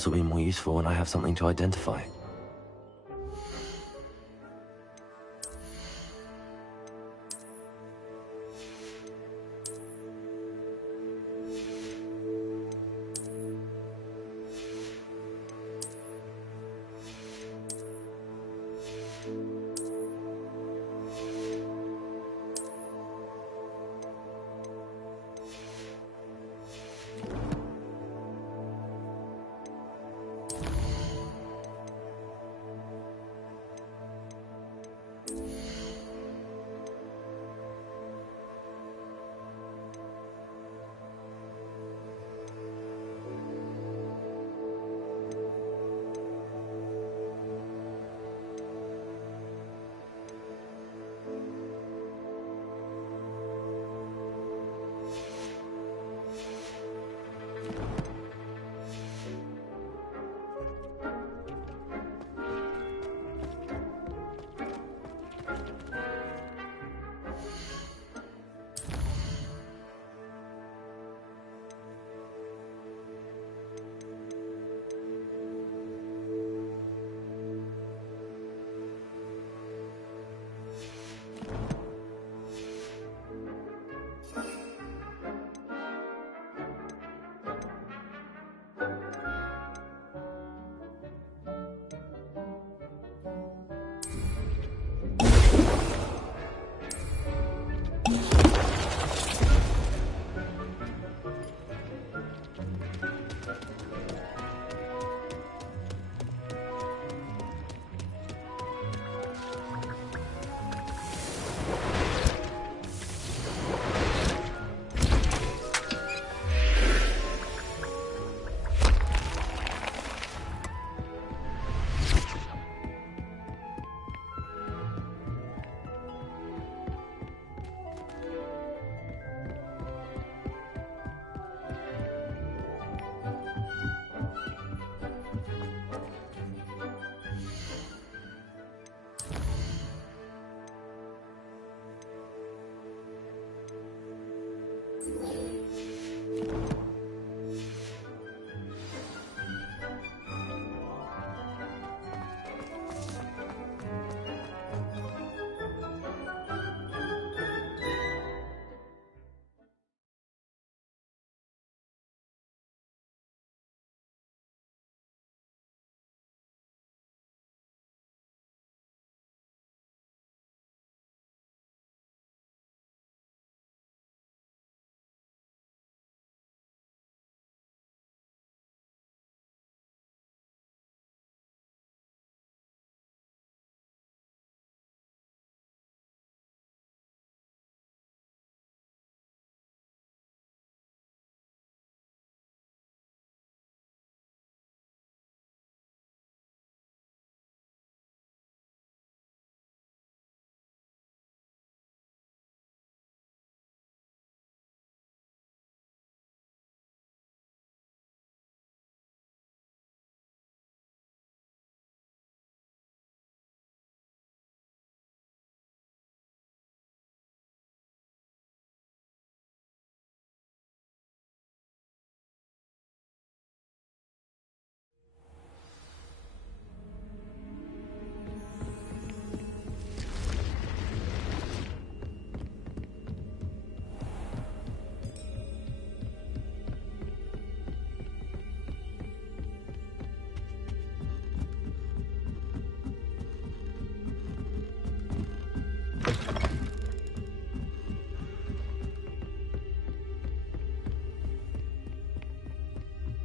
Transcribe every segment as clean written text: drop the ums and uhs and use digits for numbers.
This will be more useful when I have something to identify.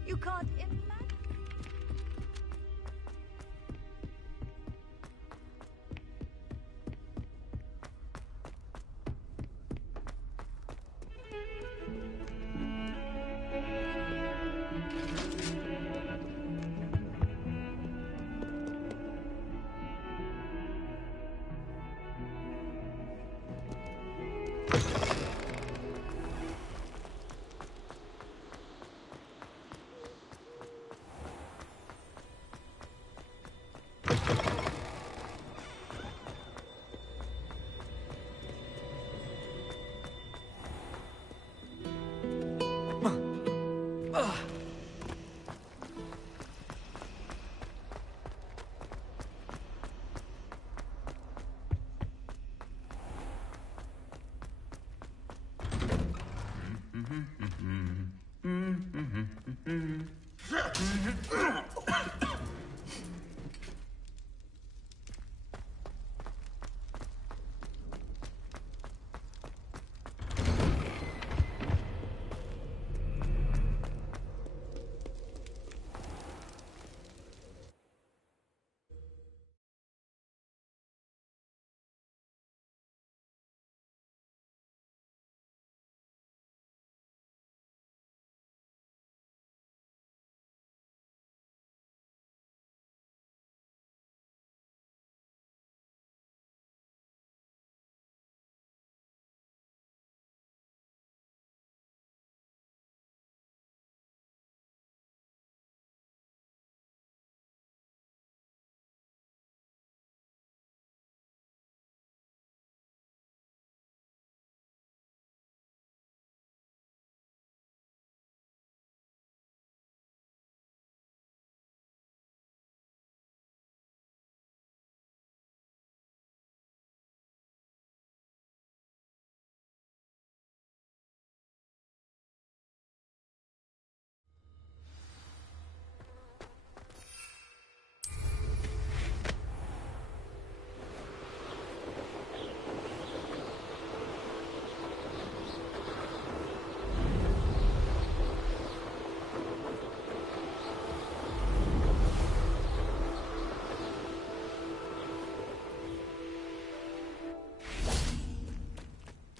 You can't imagine.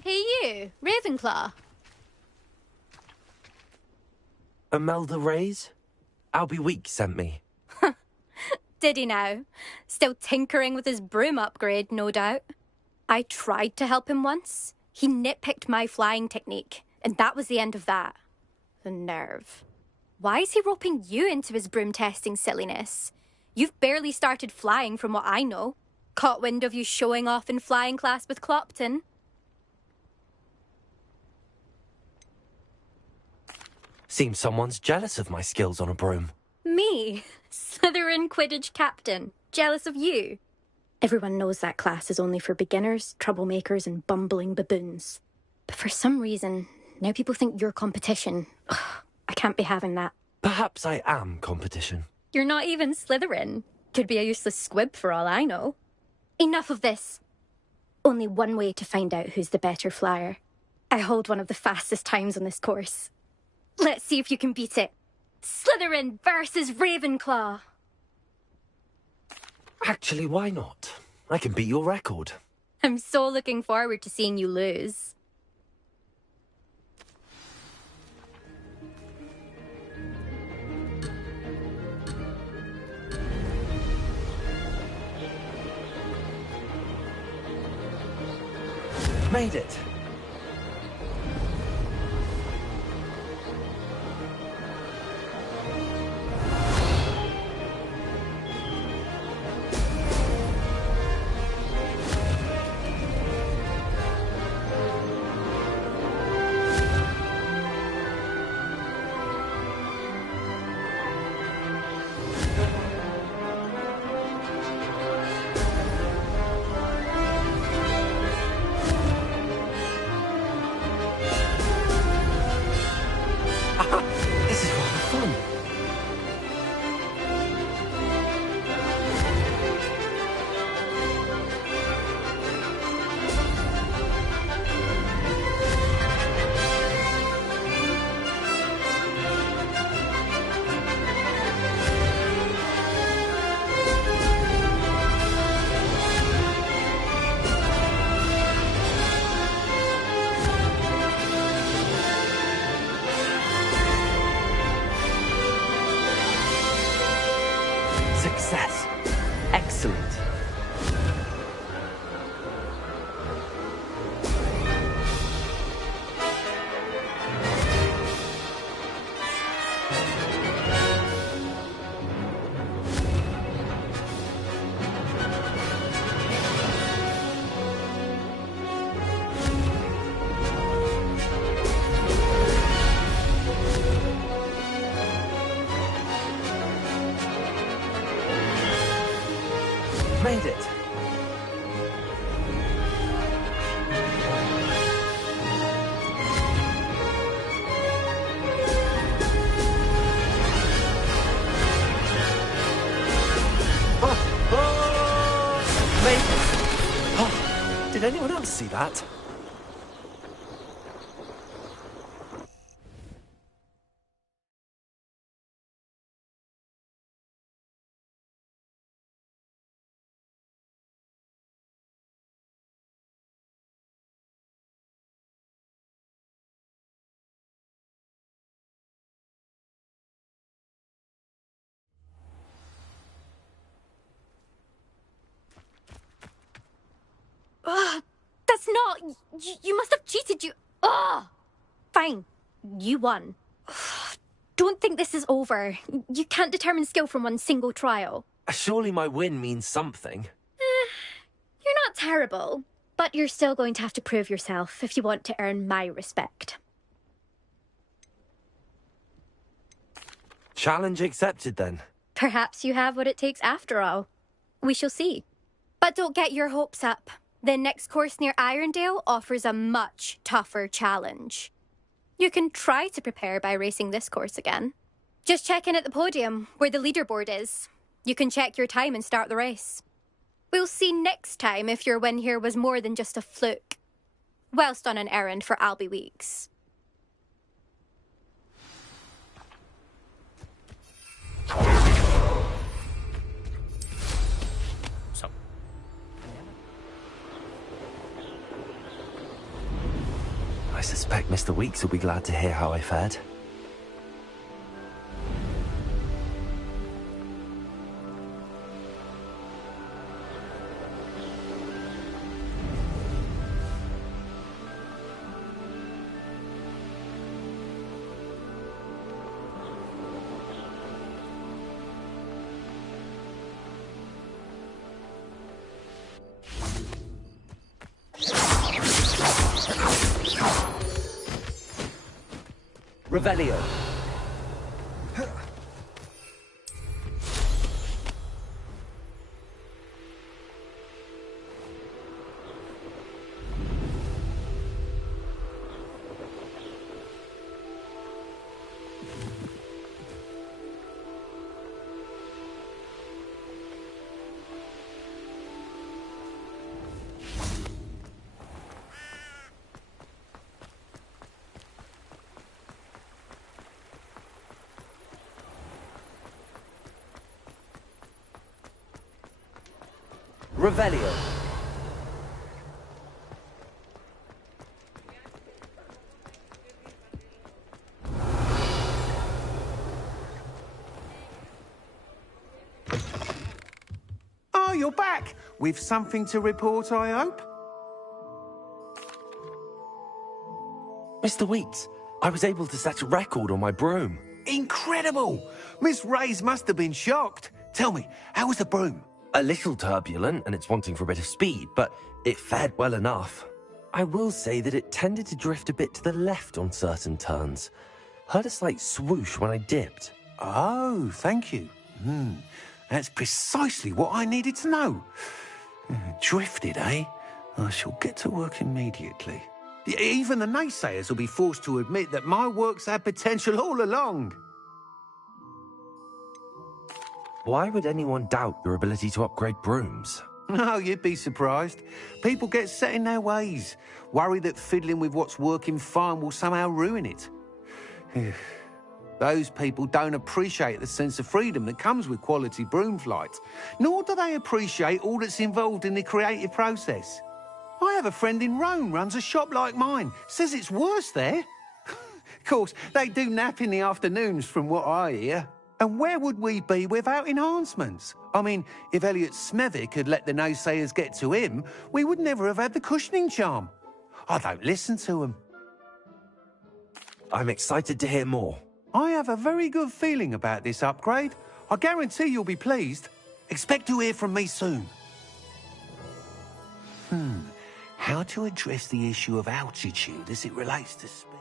Hey you, Ravenclaw. Imelda Reyes? Albie Week sent me. Did he now? Still tinkering with his broom upgrade, no doubt. I tried to help him once. He nitpicked my flying technique, and that was the end of that. The nerve. Why is he roping you into his broom testing silliness? You've barely started flying from what I know. Caught wind of you showing off in flying class with Clopton. Seems someone's jealous of my skills on a broom. Me? Slytherin Quidditch captain. Jealous of you? Everyone knows that class is only for beginners, troublemakers, and bumbling baboons. But for some reason, now people think you're competition. Ugh, I can't be having that. Perhaps I am competition. You're not even Slytherin. Could be a useless squib for all I know. Enough of this. Only one way to find out who's the better flyer. I hold one of the fastest times on this course. Let's see if you can beat it. Slytherin versus Ravenclaw. Actually, why not? I can beat your record. I'm so looking forward to seeing you lose. Made it. This is rather fun. Success. Excellent. Made it. Made it. Oh, did anyone else see that? Ugh, that's not... You must have cheated, you... Ugh! Fine. You won. Ugh, don't think this is over. You can't determine skill from one single trial. Surely my win means something. You're not terrible, but you're still going to have to prove yourself if you want to earn my respect. Challenge accepted, then. Perhaps you have what it takes after all. We shall see. But don't get your hopes up. The next course near Irondale offers a much tougher challenge. You can try to prepare by racing this course again. Just check in at the podium, where the leaderboard is. You can check your time and start the race. We'll see next time if your win here was more than just a fluke. Whilst on an errand for Albie Weeks. I suspect Mr. Weeks will be glad to hear how I fared. Revelio. Revelio. Oh, you're back! With something to report, I hope? Mr. Weeks, I was able to set a record on my broom. Incredible! Miss Reyes must have been shocked. Tell me, how was the broom? A little turbulent, and it's wanting for a bit of speed, but it fared well enough. I will say that it tended to drift a bit to the left on certain turns. Heard a slight swoosh when I dipped. Oh, thank you. That's precisely what I needed to know. Drifted, eh? I shall get to work immediately. Even the naysayers will be forced to admit that my work's had potential all along. Why would anyone doubt your ability to upgrade brooms? No, you'd be surprised. People get set in their ways, worry that fiddling with what's working fine will somehow ruin it. Those people don't appreciate the sense of freedom that comes with quality broom flight, nor do they appreciate all that's involved in the creative process. I have a friend in Rome runs a shop like mine, says it's worse there. Of course, they do nap in the afternoons from what I hear. And where would we be without enhancements? I mean, if Elliot Smethwick had let the naysayers get to him, we would never have had the cushioning charm. I don't listen to them. I'm excited to hear more. I have a very good feeling about this upgrade. I guarantee you'll be pleased. Expect to hear from me soon. How to address the issue of altitude as it relates to speed?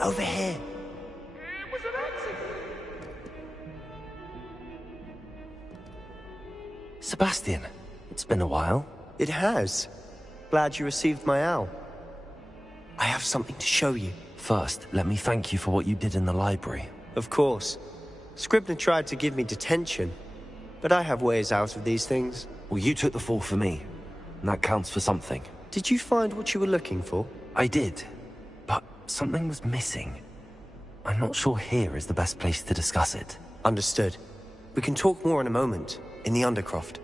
Over here. Sebastian, it's been a while. It has. Glad you received my owl. I have something to show you. First, let me thank you for what you did in the library. Of course. Scribner tried to give me detention, but I have ways out of these things. Well, you took the fall for me, and that counts for something. Did you find what you were looking for? I did, but something was missing. I'm not sure here is the best place to discuss it. Understood. We can talk more in a moment, in the Undercroft.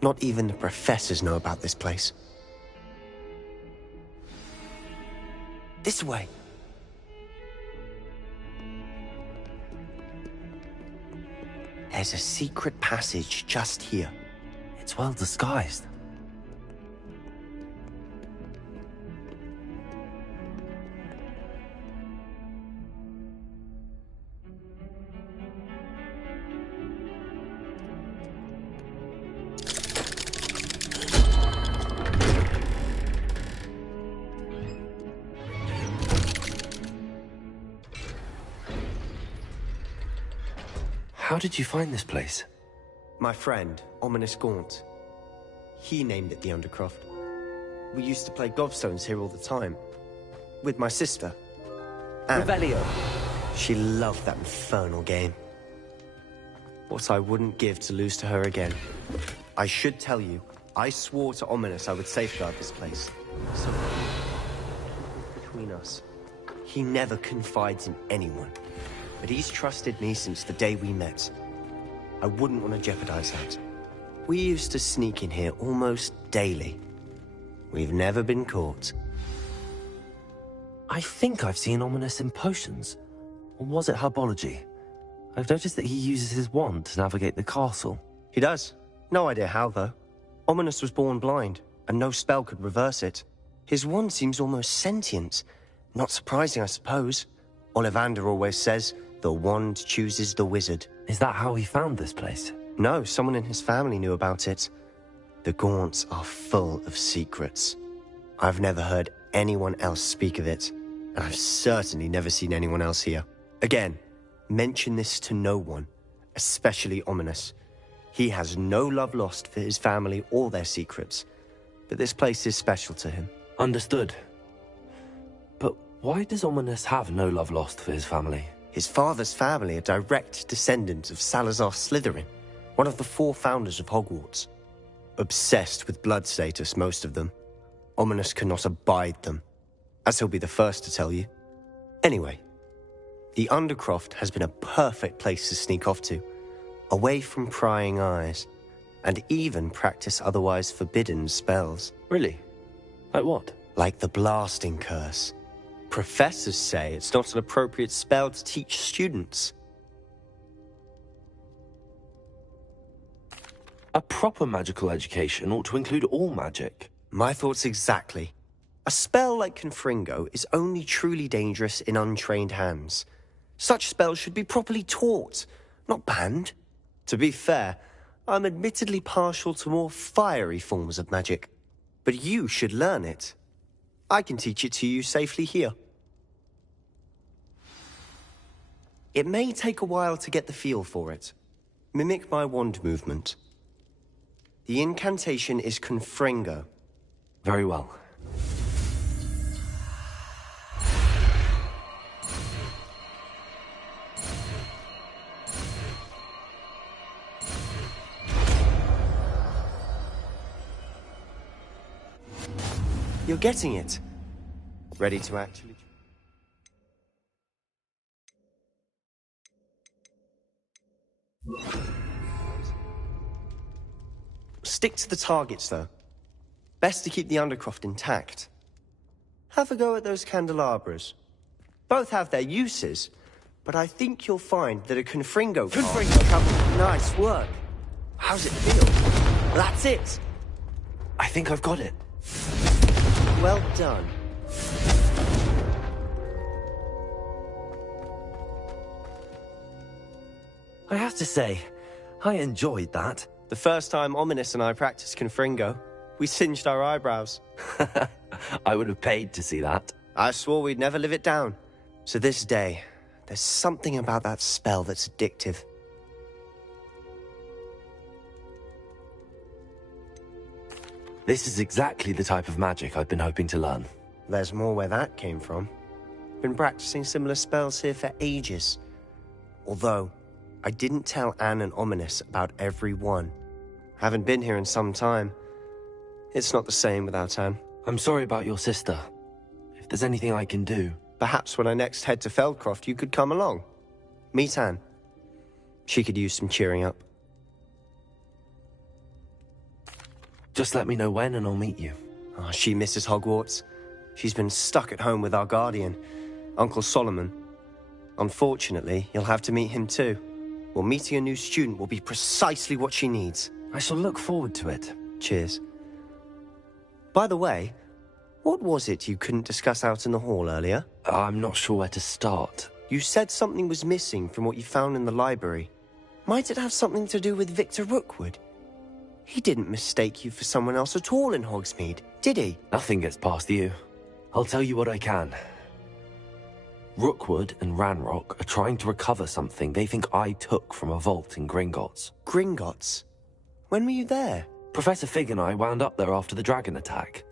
Not even the professors know about this place. This way. There's a secret passage just here. It's well disguised. How did you find this place? My friend, Ominous Gaunt. He named it the Undercroft. We used to play gobstones here all the time. With my sister. Anne. Revelio. She loved that infernal game. What I wouldn't give to lose to her again. I should tell you, I swore to Ominous I would safeguard this place. So, between us, he never confides in anyone. But he's trusted me since the day we met. I wouldn't want to jeopardize that. We used to sneak in here almost daily. We've never been caught. I think I've seen Ominous in potions. Or was it herbology? I've noticed that he uses his wand to navigate the castle. He does. No idea how, though. Ominous was born blind, and no spell could reverse it. His wand seems almost sentient. Not surprising, I suppose. Ollivander always says, the wand chooses the wizard. Is that how he found this place? No, someone in his family knew about it. The Gaunts are full of secrets. I've never heard anyone else speak of it, and I've certainly never seen anyone else here. Again, mention this to no one, especially Ominous. He has no love lost for his family or their secrets, but this place is special to him. Understood. But why does Ominous have no love lost for his family? His father's family are direct descendants of Salazar Slytherin, one of the 4 founders of Hogwarts. Obsessed with blood status, most of them. Ominous cannot abide them, as he'll be the first to tell you. Anyway, the Undercroft has been a perfect place to sneak off to, away from prying eyes, and even practice otherwise forbidden spells. Really? Like what? Like the blasting curse. Professors say it's not an appropriate spell to teach students. A proper magical education ought to include all magic. My thoughts exactly. A spell like Confringo is only truly dangerous in untrained hands. Such spells should be properly taught, not banned. To be fair, I'm admittedly partial to more fiery forms of magic. But you should learn it. I can teach it to you safely here. It may take a while to get the feel for it. Mimic my wand movement. The incantation is Confringo. Very well. You're getting it. Ready to actually... Stick to the targets, though. Best to keep the Undercroft intact. Have a go at those candelabras. Both have their uses, but I think you'll find that a Confringo card... Nice work. How's it feel? That's it. I think I've got it. Well done. I have to say, I enjoyed that. The first time Ominous and I practiced Confringo, we singed our eyebrows. I would have paid to see that. I swore we'd never live it down. So this day, there's something about that spell that's addictive. This is exactly the type of magic I've been hoping to learn. There's more where that came from. Been practicing similar spells here for ages. Although, I didn't tell Anne and Ominous about every one. Haven't been here in some time. It's not the same without Anne. I'm sorry about your sister. If there's anything I can do... Perhaps when I next head to Feldcroft, you could come along. Meet Anne. She could use some cheering up. Just let me know when and I'll meet you. Oh, she misses Hogwarts. She's been stuck at home with our guardian, Uncle Solomon. Unfortunately, you'll have to meet him too. Well, meeting a new student will be precisely what she needs. I shall look forward to it. Cheers. By the way, what was it you couldn't discuss out in the hall earlier? I'm not sure where to start. You said something was missing from what you found in the library. Might it have something to do with Victor Rookwood? He didn't mistake you for someone else at all in Hogsmeade, did he? Nothing gets past you. I'll tell you what I can. Rookwood and Ranrock are trying to recover something they think I took from a vault in Gringotts. Gringotts? When were you there? Professor Fig and I wound up there after the dragon attack.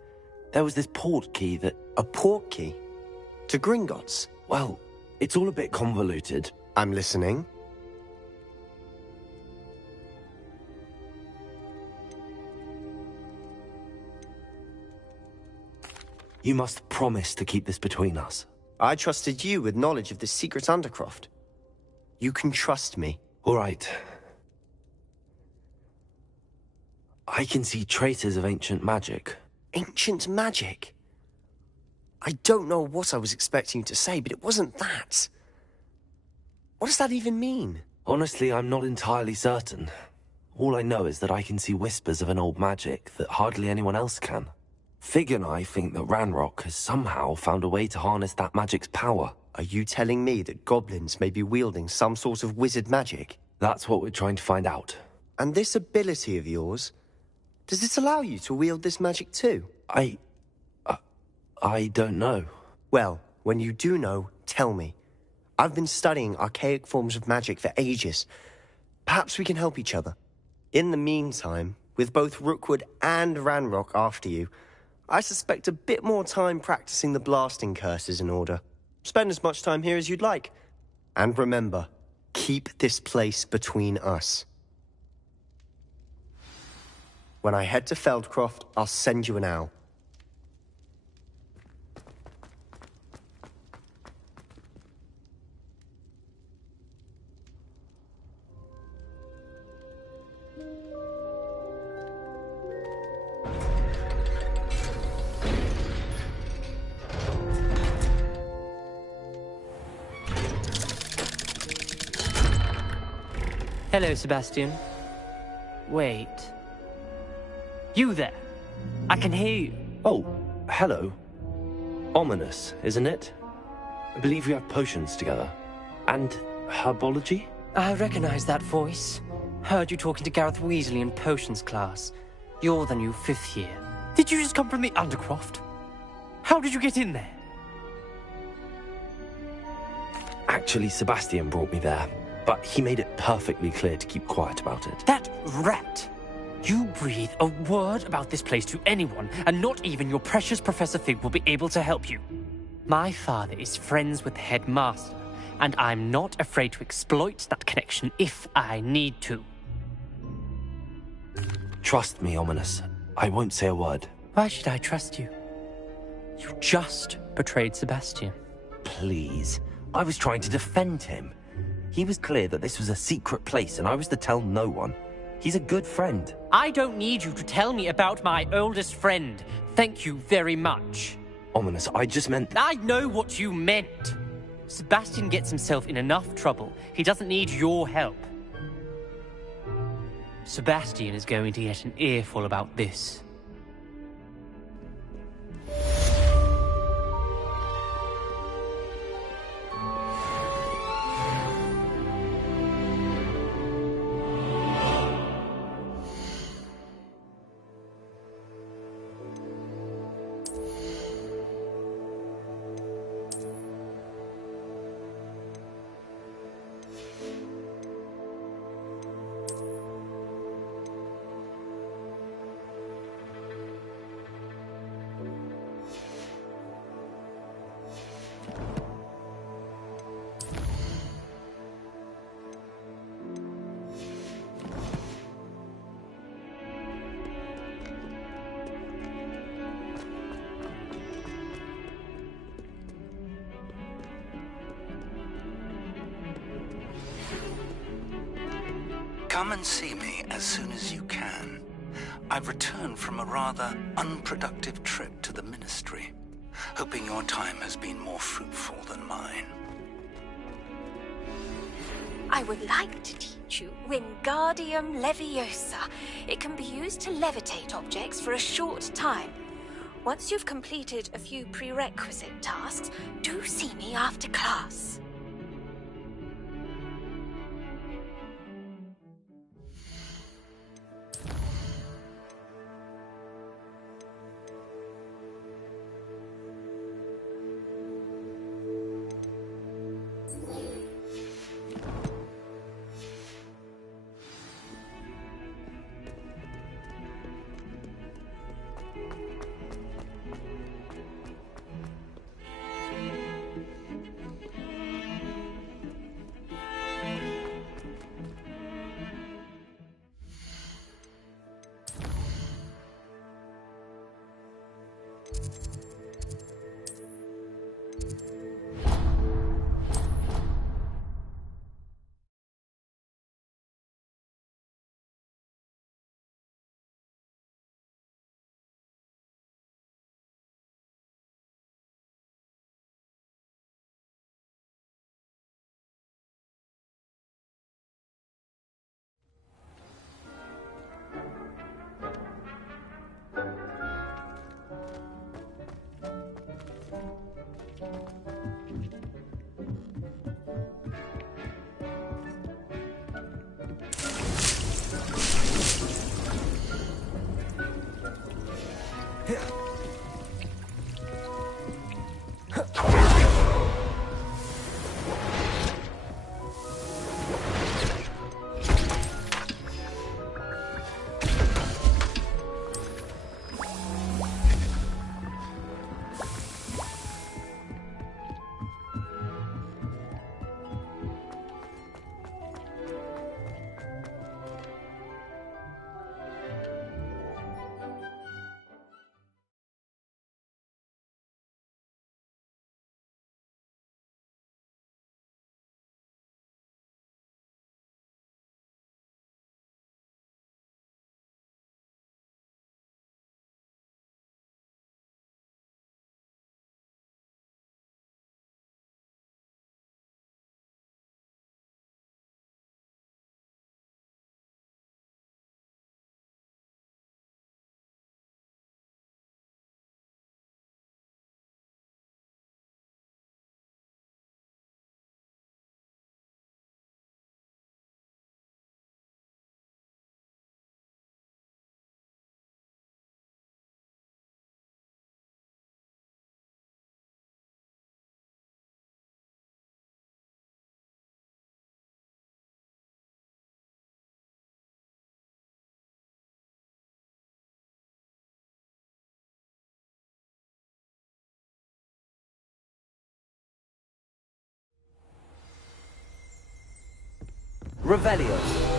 There was this port key that... A port key? To Gringotts? Well, it's all a bit convoluted. I'm listening. You must promise to keep this between us. I trusted you with knowledge of the secret Undercroft. You can trust me. All right. I can see traces of ancient magic. Ancient magic? I don't know what I was expecting you to say, but it wasn't that. What does that even mean? Honestly, I'm not entirely certain. All I know is that I can see whispers of an old magic that hardly anyone else can. Fig and I think that Ranrock has somehow found a way to harness that magic's power. Are you telling me that goblins may be wielding some sort of wizard magic? That's what we're trying to find out. And this ability of yours, does it allow you to wield this magic too? I don't know. Well, when you do know, tell me. I've been studying archaic forms of magic for ages. Perhaps we can help each other. In the meantime, with both Rookwood and Ranrock after you, I suspect a bit more time practicing the blasting curse is in order. Spend as much time here as you'd like. And remember, keep this place between us. When I head to Feldcroft, I'll send you an owl. Hello, Sebastian. Wait. You there? I can hear you. Oh, hello. Ominous, isn't it? I believe we have potions together. And herbology? I recognize that voice. Heard you talking to Gareth Weasley in potions class. You're the new 5th year. Did you just come from the Undercroft? How did you get in there? Actually, Sebastian brought me there. But he made it perfectly clear to keep quiet about it. That rat! You breathe a word about this place to anyone, and not even your precious Professor Fig will be able to help you. My father is friends with the headmaster, and I'm not afraid to exploit that connection if I need to. Trust me, Ominous. I won't say a word. Why should I trust you? You just betrayed Sebastian. Please. I was trying to defend him. He was clear that this was a secret place and I was to tell no one. He's a good friend. I don't need you to tell me about my oldest friend. Thank you very much. Ominous, I just meant... I know what you meant. Sebastian gets himself in enough trouble. He doesn't need your help. Sebastian is going to get an earful about this. Come and see me as soon as you can. I've returned from a rather unproductive trip to the Ministry, hoping your time has been more fruitful than mine. I would like to teach you Wingardium Leviosa. It can be used to levitate objects for a short time. Once you've completed a few prerequisite tasks, do see me after class. Revelio.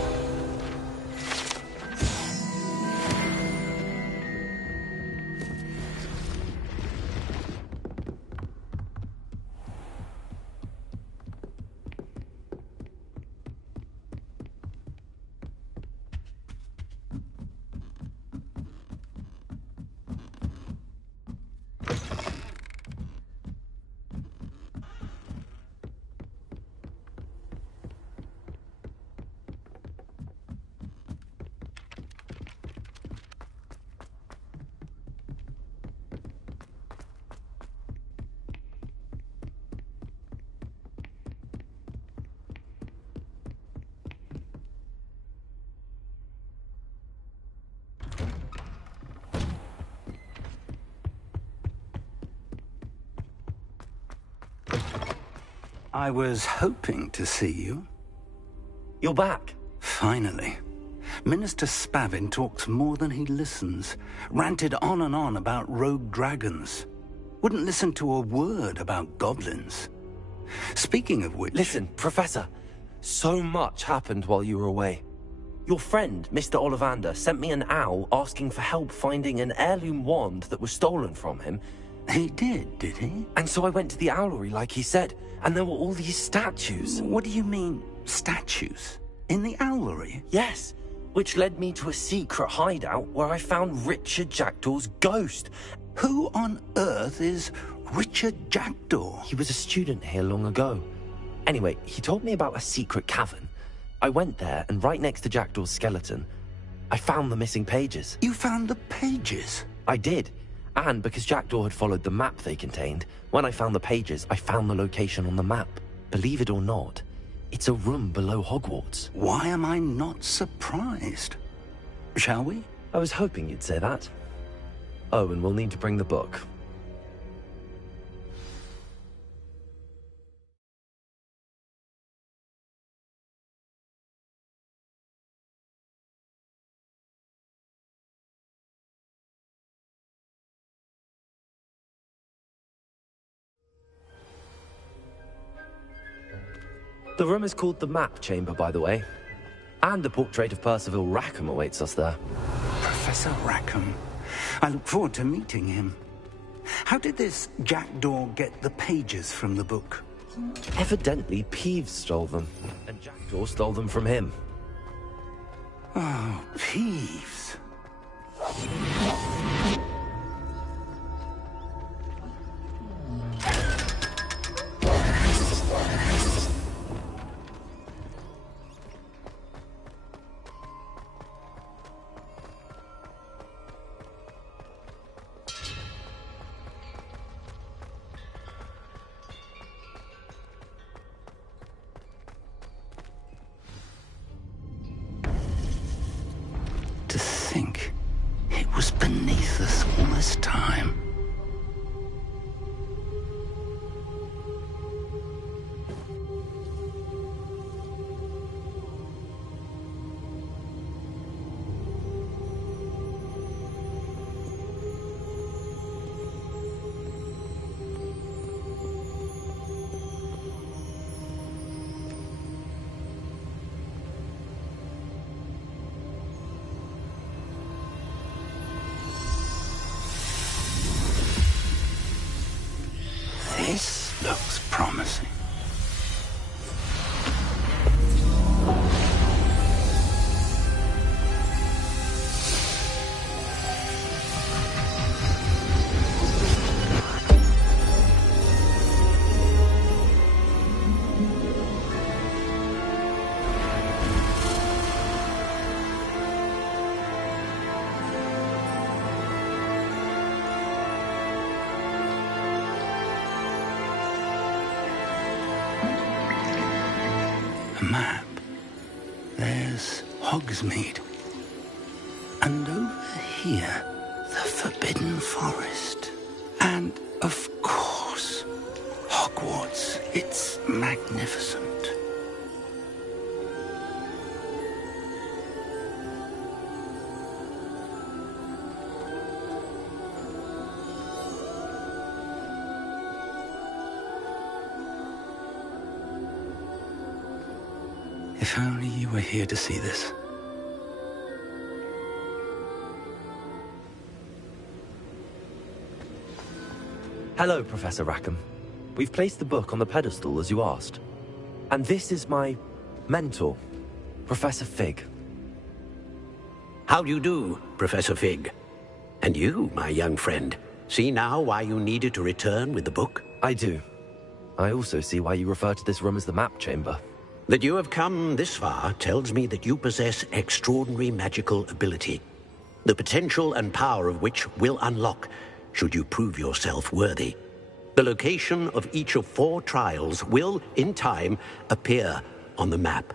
I was hoping to see you. You're back. Finally. Minister Spavin talks more than he listens. Ranted on and on about rogue dragons. Wouldn't listen to a word about goblins. Speaking of which... Listen, Professor. So much happened while you were away. Your friend, Mr. Ollivander, sent me an owl asking for help finding an heirloom wand that was stolen from him. He did he? And so I went to the owlery like he said, and there were all these statues. What do you mean, statues? In the owlery? Yes, which led me to a secret hideout where I found Richard Jackdaw's ghost. Who on earth is Richard Jackdaw? He was a student here long ago. Anyway, he told me about a secret cavern. I went there, and right next to Jackdaw's skeleton, I found the missing pages. You found the pages? I did. And because Jackdaw had followed the map they contained, when I found the pages, I found the location on the map. Believe it or not, it's a room below Hogwarts. Why am I not surprised? Shall we? I was hoping you'd say that. Oh, and we'll need to bring the book. The room is called the Map Chamber, by the way. And a portrait of Percival Rackham awaits us there. Professor Rackham. I look forward to meeting him. How did this Jackdaw get the pages from the book? Evidently, Peeves stole them, and Jackdaw stole them from him. Oh, Peeves. To think it was beneath us all this time. This looks promising. A map. There's Hogsmeade. And over here, the Forbidden Forest. And, of course, Hogwarts. It's magnificent. If only you were here to see this. Hello, Professor Rackham. We've placed the book on the pedestal, as you asked. And this is my mentor, Professor Fig. How do you do, Professor Fig? And you, my young friend, see now why you needed to return with the book? I do. I also see why you refer to this room as the Map Chamber. That you have come this far tells me that you possess extraordinary magical ability, the potential and power of which will unlock should you prove yourself worthy. The location of each of 4 trials will, in time, appear on the map.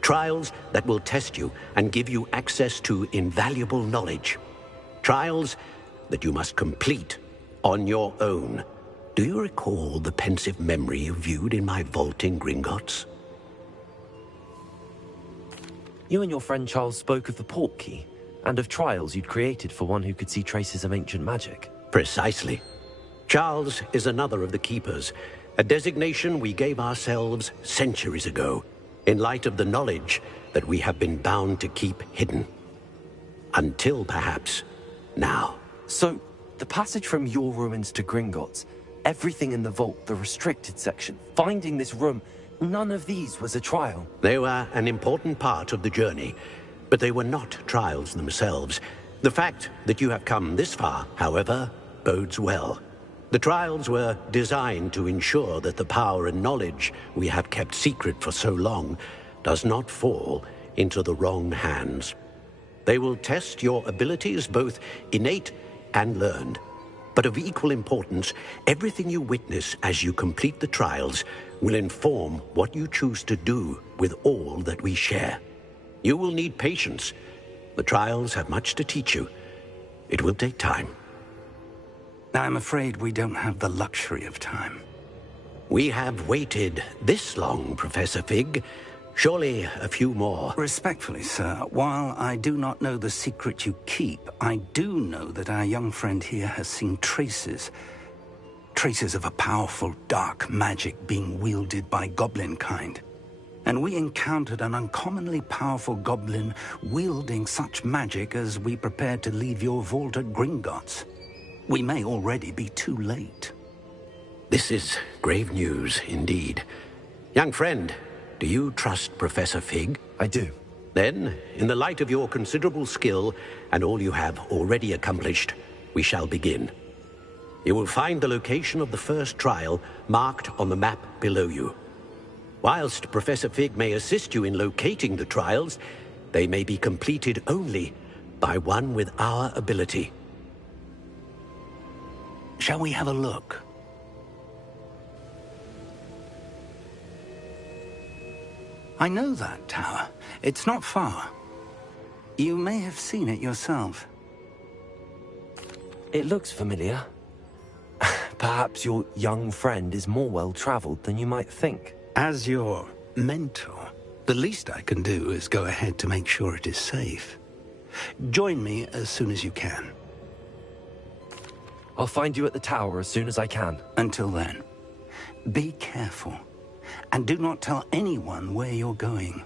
Trials that will test you and give you access to invaluable knowledge. Trials that you must complete on your own. Do you recall the pensive memory you viewed in my vault in Gringotts? You and your friend Charles spoke of the Portkey, and of trials you'd created for one who could see traces of ancient magic. Precisely. Charles is another of the Keepers, a designation we gave ourselves centuries ago, in light of the knowledge that we have been bound to keep hidden. Until, perhaps, now. So, the passage from your ruins to Gringotts, everything in the vault, the restricted section, finding this room, none of these was a trial. They were an important part of the journey, but they were not trials themselves. The fact that you have come this far, however, bodes well. The trials were designed to ensure that the power and knowledge we have kept secret for so long does not fall into the wrong hands. They will test your abilities, both innate and learned. But of equal importance, everything you witness as you complete the trials will inform what you choose to do with all that we share. You will need patience. The trials have much to teach you. It will take time. I'm afraid we don't have the luxury of time. We have waited this long, Professor Fig. Surely a few more. Respectfully, sir, while I do not know the secret you keep, I do know that our young friend here has seen traces of a powerful dark magic being wielded by goblin kind. And we encountered an uncommonly powerful goblin wielding such magic as we prepared to leave your vault at Gringotts. We may already be too late. This is grave news indeed. Young friend, do you trust Professor Fig? I do. Then, in the light of your considerable skill and all you have already accomplished, we shall begin. You will find the location of the first trial marked on the map below you. Whilst Professor Fig may assist you in locating the trials, they may be completed only by one with our ability. Shall we have a look? I know that tower. It's not far. You may have seen it yourself. It looks familiar. Perhaps your young friend is more well-traveled than you might think. As your mentor, the least I can do is go ahead to make sure it is safe. Join me as soon as you can. I'll find you at the tower as soon as I can. Until then, be careful, and do not tell anyone where you're going.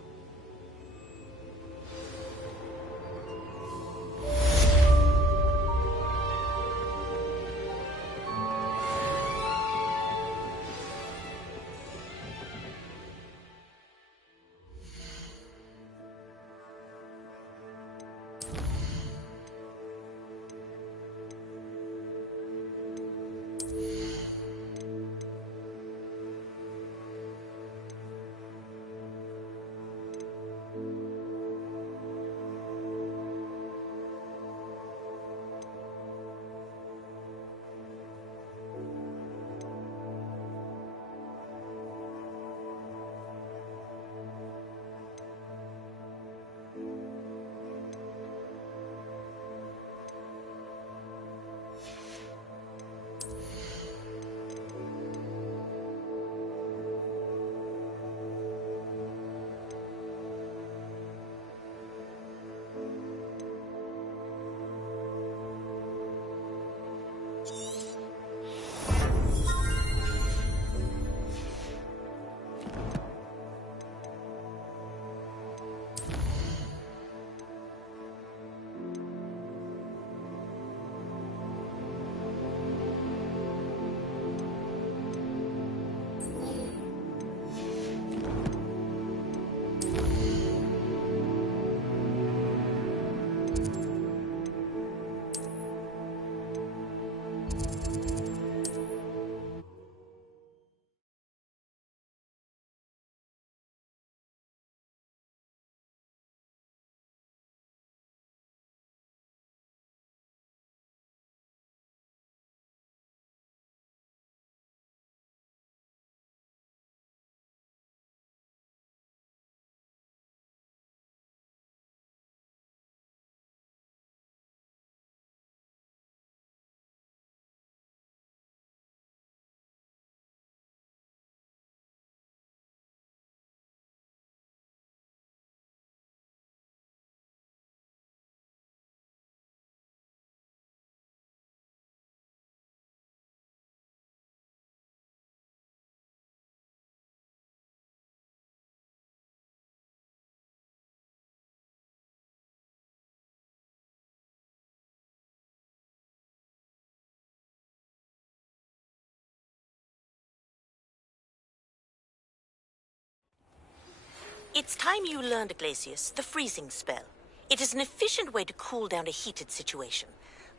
It's time you learned, Glacius, the freezing spell. It is an efficient way to cool down a heated situation.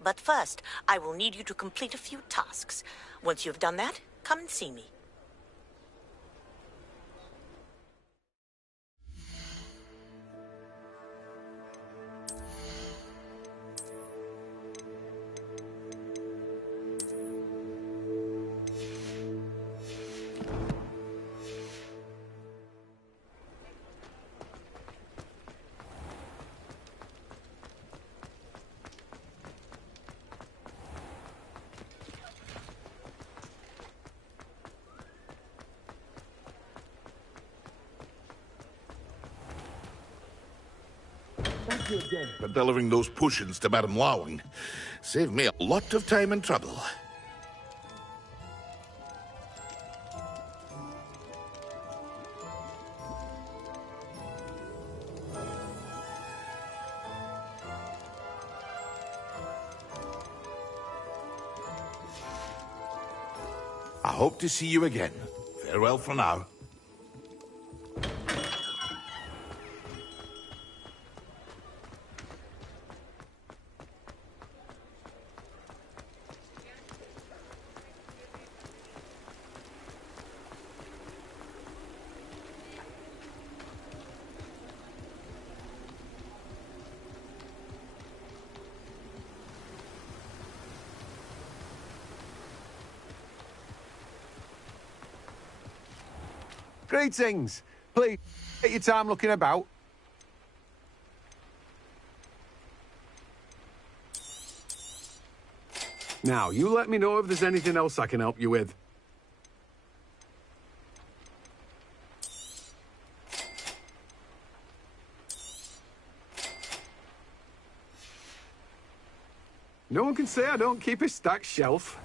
But first, I will need you to complete a few tasks. Once you've done that, come and see me. Thank you again for delivering those potions to Madame Lawing. Saved me a lot of time and trouble. I hope to see you again. Farewell for now. Greetings. Please, take your time looking about. Now, you let me know if there's anything else I can help you with. No one can say I don't keep a stacked shelf.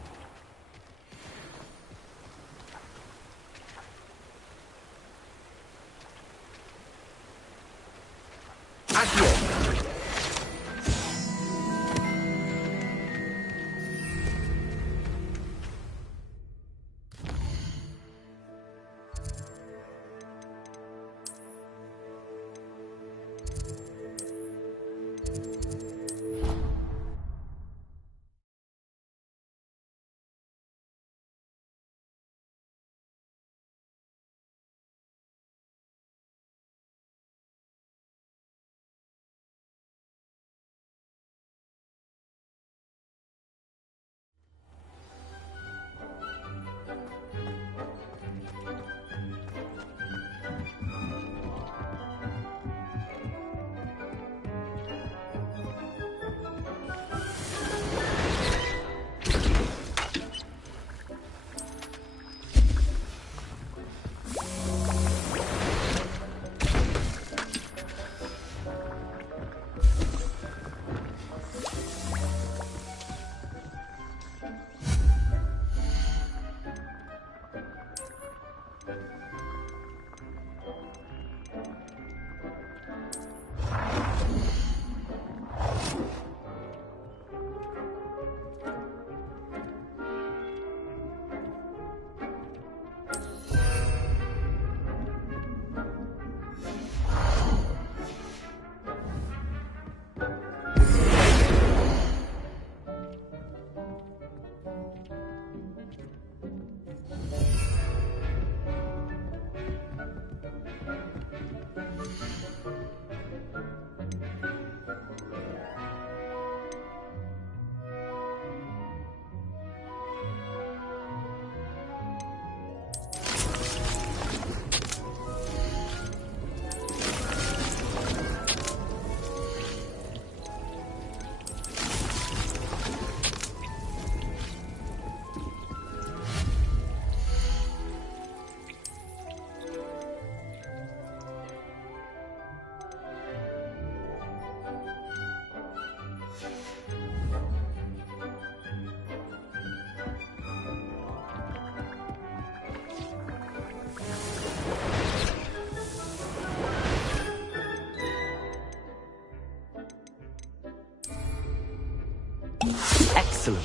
Excellent.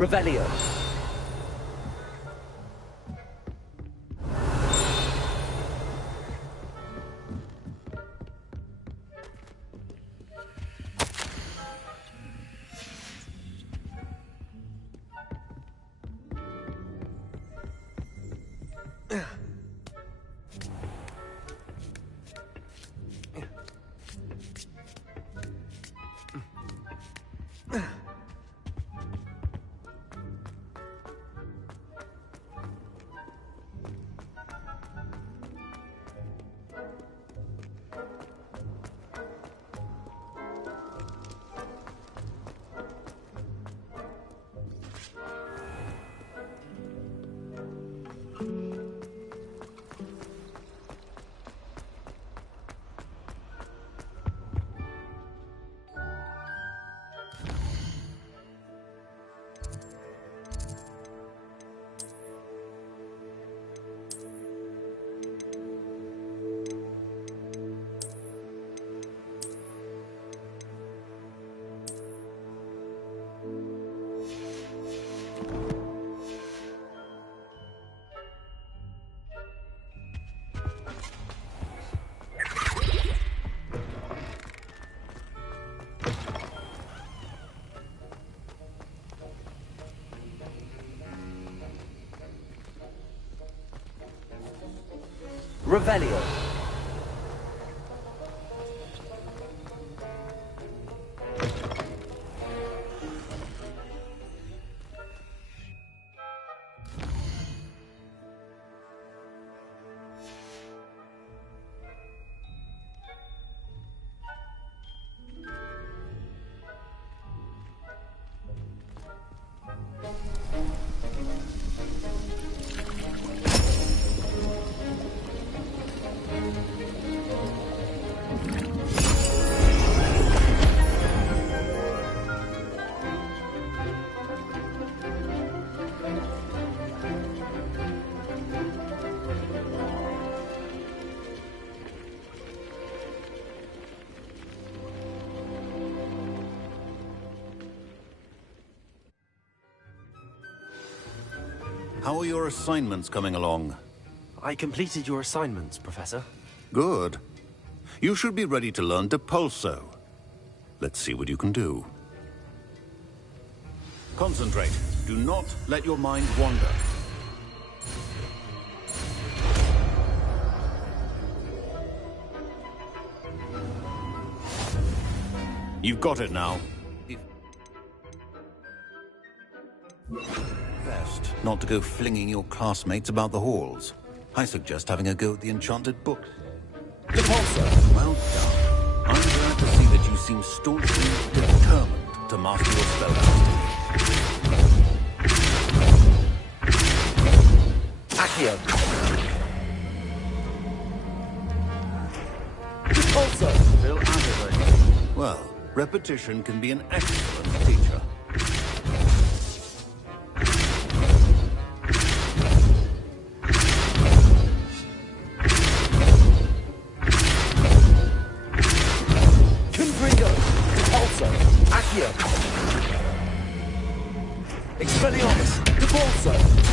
Revelio. Revelio. How are your assignments coming along? I completed your assignments, Professor. Good. You should be ready to learn Depulso. Let's see what you can do. Concentrate. Do not let your mind wander. You've got it now. Best not to go flinging your classmates about the halls. I suggest having a go at the enchanted book. Depulso! Well done. I'm glad to see that you seem staunchly determined to master your spellcasting. Accio! Depulso! Still aggravating. Well, repetition can be an excellent teacher. Expelliarmus! Depulso!